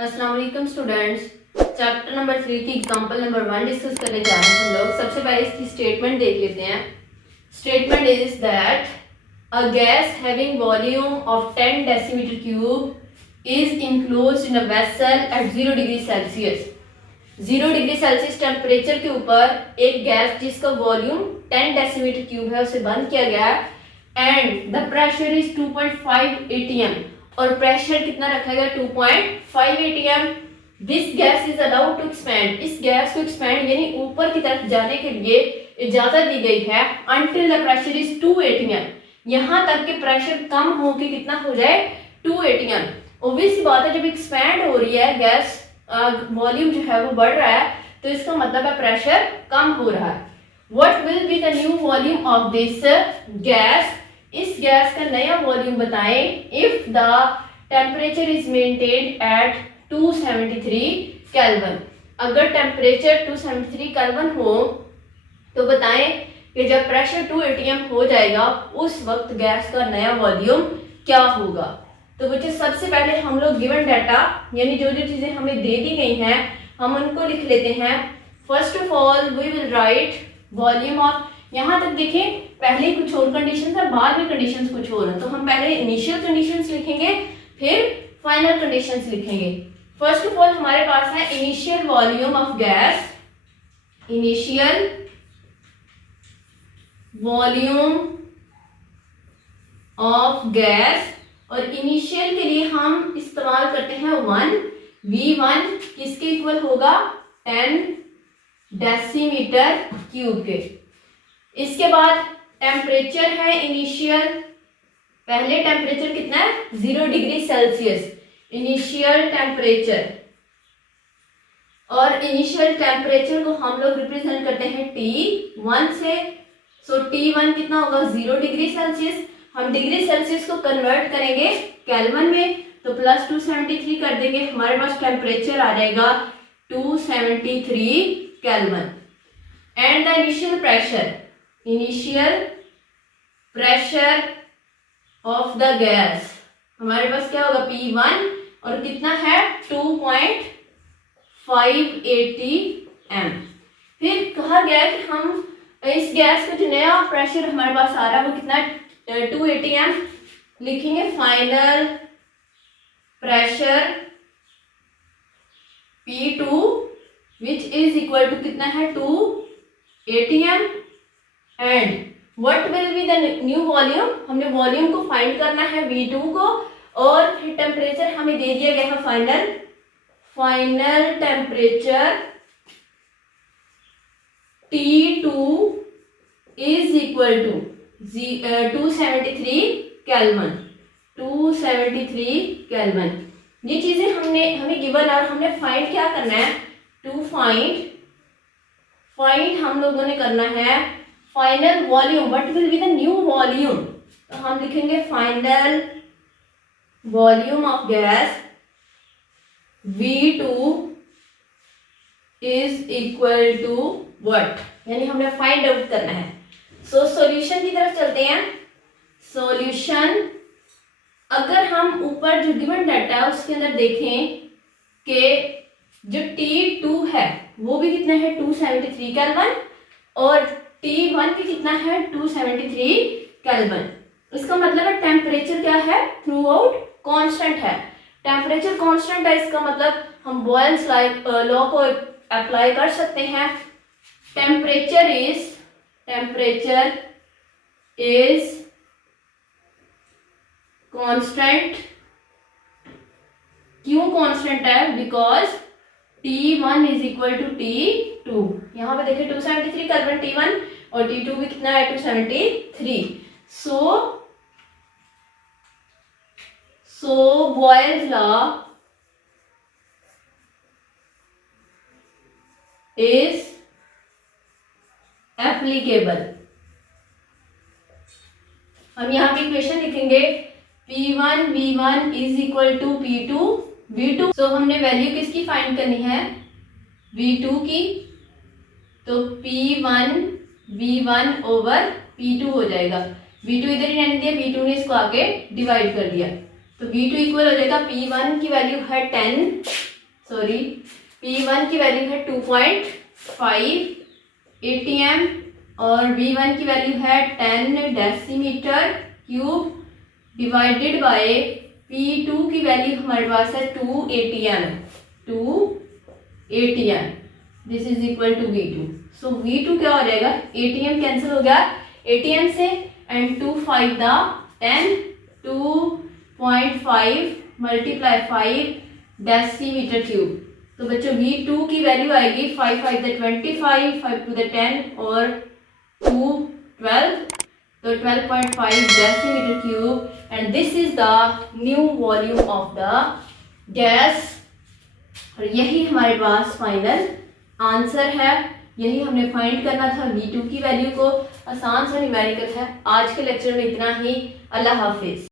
अस्सलाम वालेकुम students. Chapter number 3 की एग्जांपल नंबर 1 डिस्कस करने जा रहे हैं हम लोग। सबसे पहले इसकी स्टेटमेंट देख लेते हैं। Statement is that a gas having volume of 10 decimetre cube is enclosed in a vessel eight 0 degree Celsius. 0 degree Celsius temperature के ऊपर एक गैस जिसका वॉल्यूम 10 डेसीमीटर क्यूब है उसे बंद किया गया है and the pressure is 2.5 atm और प्रेशर कितना रखा गया 2.5 atm। This gas is allowed to expand. इस गैस को एक्सपैंड यानी ऊपर की तरफ जाने के लिए इजाजत दी गई है until the pressure is 2 atm, यहाँ तक कि प्रेशर कम हो के कितना हो जाए 2 atm। ऑब्वियस बात है जब एक्सपैंड हो रही है गैस वॉल्यूम जो है वो बढ़ रहा है तो इसका मतलब है प्रेशर कम हो रहा है। What will be the new volume of this gas. इस गैस का नया वॉल्यूम बताएं if the temperature is maintained eight 273 kelvin. अगर टेम्परेचर 273 केल्विन हो तो बताएं कि जब प्रेशर 2 atm हो जाएगा उस वक्त गैस का नया वॉल्यूम क्या होगा। तो बच्चे सबसे पहले हम लोग गिवन डाटा यानी जो जो चीजें हमें दे दी गई हैं हम उनको लिख लेते हैं। First of all we will write volume of. यहाँ तक देखें पहले कुछ और कंडीशंस है बाद में कंडीशंस कुछ और है, तो हम पहले इनिशियल कंडीशंस लिखेंगे फिर फाइनल कंडीशंस लिखेंगे। फर्स्ट ऑफ ऑल हमारे पास है initial volume of gas. Initial volume of gas और इनिशियल के लिए हम इस्तेमाल करते हैं 1। V1 किसके इक्वल होगा 10 डेसीमीटर क्यूब के। इसके बाद टेम्परेचर है इनिशियल, पहले टेम्परेचर कितना है 0 डिग्री सेल्सियस इनिशियल टेम्परेचर, और इनिशियल टेम्परेचर को हम लोग रिप्रेजेंट करते हैं T1 से। सो T1 कितना होगा 0 डिग्री सेल्सियस। हम डिग्री सेल्सियस को कन्वर्ट करेंगे केल्विन में तो प्लस 273 कर देंगे, हमारे पास टेम्परेचर आ जाएगा 273 kelvin. And the initial pressure of the gas हमारे पास क्या होगा P1 और कितना है 2.5 atm। फिर कहा गया कि हम इस गैस का जो नया प्रेशर हमारे पास आ रहा है वो कितना है 2 atm लिखेंगे। Final pressure P2 which is equal to कितना है 2 atm and what will be the new volume. हमने वॉल्यूम को फाइंड करना है V2 को और फिर टेम्परेचर हमें दे दिया गया है final temperature T2 is equal to 273 kelvin. 273 kelvin ये चीजें हमें गिवन और हमने फाइंड क्या करना है टू फाइंड हम लोगों ने करना है final volume. What will be the new volume, तो हम लिखेंगे final volume of gas V2 is equal to what, यानी हमने फाइंड आउट करना है। सो सॉल्यूशन की तरफ चलते हैं। सॉल्यूशन अगर हम ऊपर जो गिवन डाटा है उसके अंदर देखें कि जो T2 है वो भी कितना है 273 केल्विन और T1 भी कितना है 273 केल्विन। इसका मतलब है टेम्परेचर क्या है थ्रू आउट कॉन्स्टेंट है। टेम्परेचर कॉन्स्टेंट है इसका मतलब हम बॉयल्स लॉ को अप्लाई कर सकते हैं। Temperature is constant. क्यों कांस्टेंट है because T1 is equal to T2। यहाँ पे देखिए 273 केल्विन T1 और T2 भी कितना है 273। सो बॉयल्स लॉ इज एप्लीकेबल। हम यहाँ पे इक्वेशन लिखेंगे P1 V1 is equal to P2 V2। सो हमने वैल्यू किसकी फाइंड करनी है V2 की, तो P1 V1 ओवर P2 हो जाएगा। V2 इधर ही रहने दिया, V2 ने इसको आगे डिवाइड कर दिया तो V2 इक्वल हो जाएगा P1 की वैल्यू है 10 सॉरी P1 की वैल्यू है 2.5 ATM और V1 की वैल्यू है 10 decimetre cube divided by P2 की वैल्यू हमारे पास है 2 ATM this is equal to V2। So V2 क्या हो जाएगा, ATM कैंसिल हो गया ATM से एंड 2 5 दा 10 2.5 मल्टीप्लाई 5 डेसीमीटर क्यूब। तो बच्चों V2 की वैल्यू आएगी 5 5 द 25 5 टू द 10 और 2 12 तो 12.5 decimetre cube and this is the new volume of the gas. और यही हमारे पास फाइनल आंसर है, यही हमने फाइंड करना था V2 की वैल्यू को। आसान सा न्यूमेरिकल है। आज के लेक्चर में इतना ही। अल्लाह हाफिज।